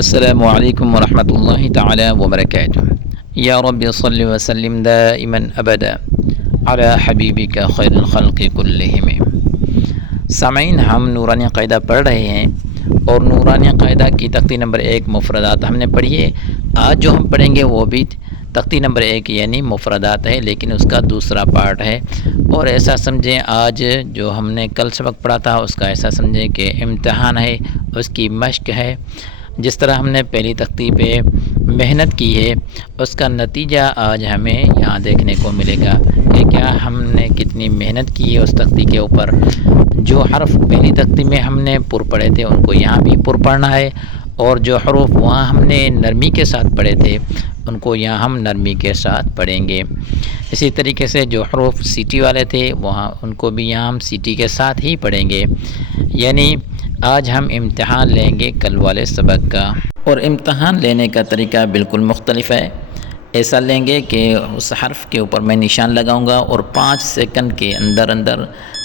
السلام علیکم ورحمۃ اللہ تعالی وبرکاتہ۔ یا رب صلی وسلم دائما ابدا علی حبیبک خیر الخلق کلہم۔ سامعین، ہم نورانی قاعدہ پڑھ رہے ہیں اور نورانی قاعدہ کی تختی نمبر 1 مفردات ہم نے پڑھی ہے۔ آج جو ہم پڑھیں گے وہ بھی تختی نمبر 1 یعنی مفردات ہے، لیکن اس کا دوسرا پارٹ ہے۔ اور ایسا سمجھیں آج جو ہم نے کل سبق پڑھا تھا اس کا ایسا سمجھیں کہ امتحان ہے، اس کی مشق ہے۔ جس طرح ہم نے پہلی تختی پہ محنت کی ہے اس کا نتیجہ آج ہمیں یہاں دیکھنے کو ملے گا کہ کیا ہم نے کتنی محنت کی ہے اس تختی کے اوپر۔ جو حرف پہلی تختی میں ہم نے پر پڑھے تھے ان کو یہاں بھی پر پڑھنا ہے، اور جو حروف وہاں ہم نے نرمی کے ساتھ پڑھے تھے ان کو یہاں ہم نرمی کے ساتھ پڑھیں گے۔ اسی طریقے سے جو حروف سیٹی والے تھے وہاں ان کو بھی یہاں ہم سیٹی کے ساتھ ہی پڑھیں گے۔ یعنی آج ہم امتحان لیں گے کل والے سبق کا، اور امتحان لینے کا طریقہ بالکل مختلف ہے۔ ایسا لیں گے کہ اس حرف کے اوپر میں نشان لگاؤں گا اور 5 سیکنڈ کے اندر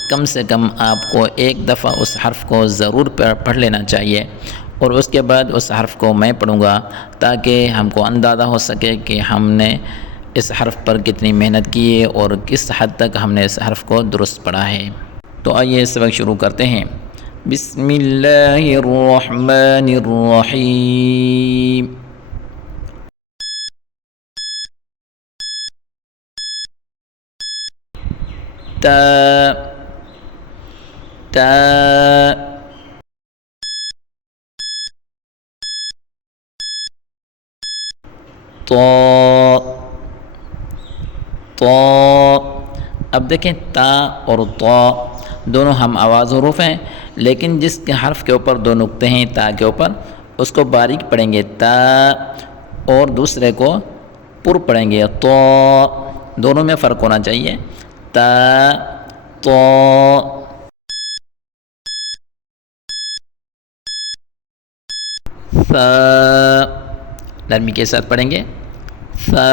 کم سے کم آپ کو ایک دفعہ اس حرف کو ضرور پڑھ لینا چاہیے، اور اس کے بعد اس حرف کو میں پڑھوں گا تاکہ ہم کو اندازہ ہو سکے کہ ہم نے اس حرف پر کتنی محنت کی ہے اور کس حد تک ہم نے اس حرف کو درست پڑھا ہے۔ تو آئیے اس سبق شروع کرتے ہیں۔ بسم اللہ الرحمن الرحیم۔ تا تا طا طا۔ اب دیکھیں تا اور طا دونوں ہم آواز حروف ہیں، لیکن جس کے حرف کے اوپر 2 نقطے ہیں تا کے اوپر اس کو باریک پڑھیں گے تا، اور دوسرے کو پر پڑھیں گے طا۔ دونوں میں فرق ہونا چاہیے، تا طا۔ ثا نرمی کے ساتھ پڑھیں گے، ثا۔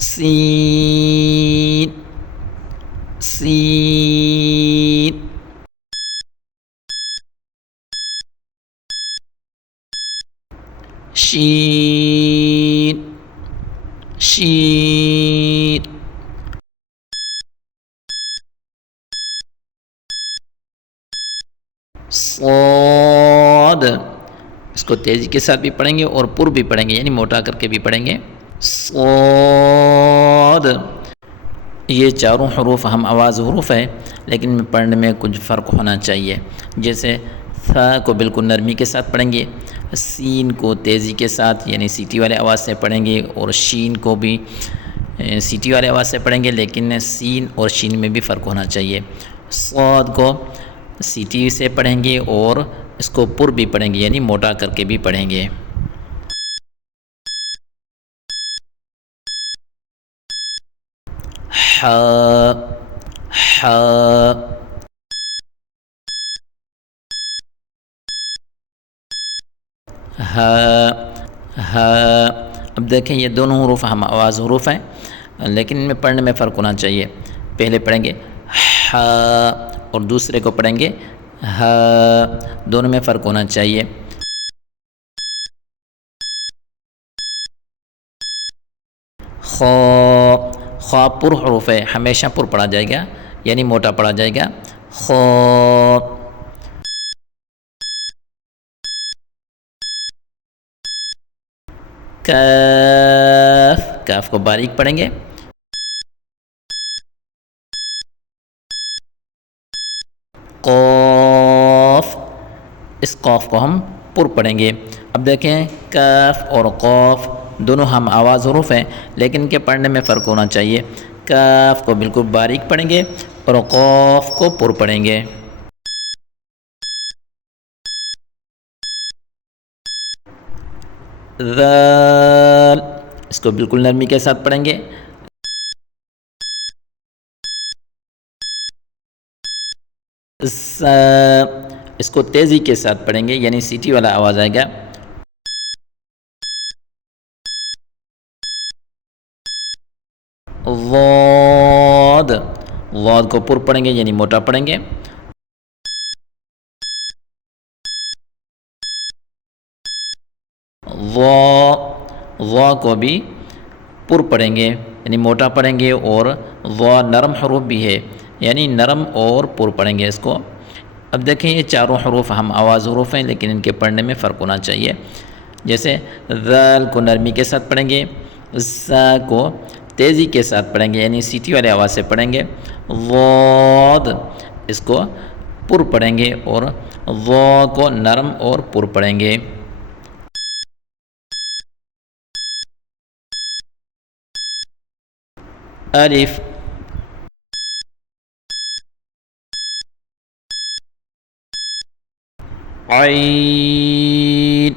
سین سین۔ شین شین۔ صاد، اس کو تیزی کے ساتھ بھی پڑھیں گے اور پر بھی پڑھیں گے، یعنی موٹا کر کے بھی پڑھیں گے، صاد۔ یہ چاروں حروف ہم آواز حروف ہے، لیکن پڑھنے میں کچھ فرق ہونا چاہیے۔ جیسے ثا کو بالکل نرمی کے ساتھ پڑھیں گے، سین کو تیزی کے ساتھ یعنی سیٹی والے آواز سے پڑھیں گے، اور شین کو بھی سیٹی والے آواز سے پڑھیں گے، لیکن سین اور شین میں بھی فرق ہونا چاہیے۔ صاد کو سیٹی سے پڑھیں گے اور اس کو پر بھی پڑھیں گے، یعنی موٹا کر کے بھی پڑھیں گے۔ ح ح۔ ہ ہ۔ اب دیکھیں یہ دونوں حروف ہم آواز حروف ہیں، لیکن ان میں پڑھنے میں فرق ہونا چاہیے۔ پہلے پڑھیں گے ح اور دوسرے کو پڑھیں گے ہ، دونوں میں فرق ہونا چاہیے۔ خا، خا پر حروف ہے، ہمیشہ پر پڑھا جائے گا، یعنی موٹا پڑھا جائے گا، خا۔ کاف، کاف کو باریک پڑھیں گے، قاف، اس قاف کو ہم پر پڑھیں گے۔ اب دیکھیں کاف اور قاف دونوں ہم آواز حروف ہیں، لیکن ان کے پڑھنے میں فرق ہونا چاہیے۔ کاف کو بالکل باریک پڑھیں گے اور قاف کو پر پڑھیں گے۔ ذال، اس کو بالکل نرمی کے ساتھ پڑھیں گے، اس کو تیزی کے ساتھ پڑھیں گے، یعنی سیٹی والا آواز آئے گا۔ ضاد، ضاد کو پر پڑھیں گے یعنی موٹا پڑھیں گے۔ ضا کو بھی پر پڑھیں گے یعنی موٹا پڑھیں گے، اور ضا نرم حروف بھی ہے یعنی نرم اور پر پڑھیں گے اس کو۔ اب دیکھیں یہ چاروں حروف ہم آواز حروف ہیں لیکن ان کے پڑھنے میں فرق ہونا چاہیے۔ جیسے ذال کو نرمی کے ساتھ پڑھیں گے، زا کو تیزی کے ساتھ پڑھیں گے یعنی سیٹی والے آواز سے پڑھیں گے، ضاد اس کو پر پڑھیں گے اور ضا کو نرم اور پر پڑھیں گے۔ الف، عین،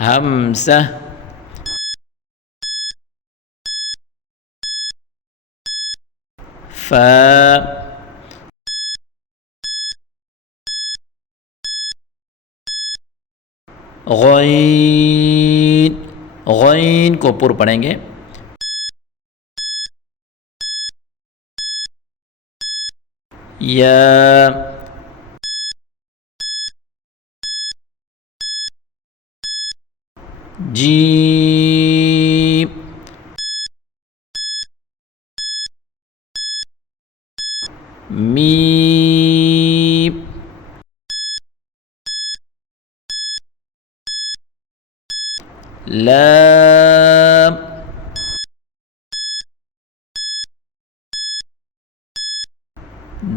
حمزہ، فا، غین، غین کو پر پڑھیں گے، یا، جیم، میم، لام،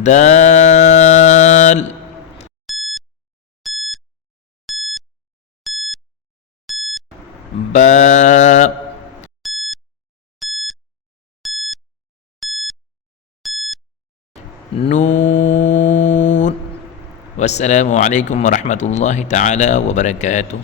دال، با، نون۔ والسلام علیکم ورحمۃ اللہ تعالی وبرکاتہ۔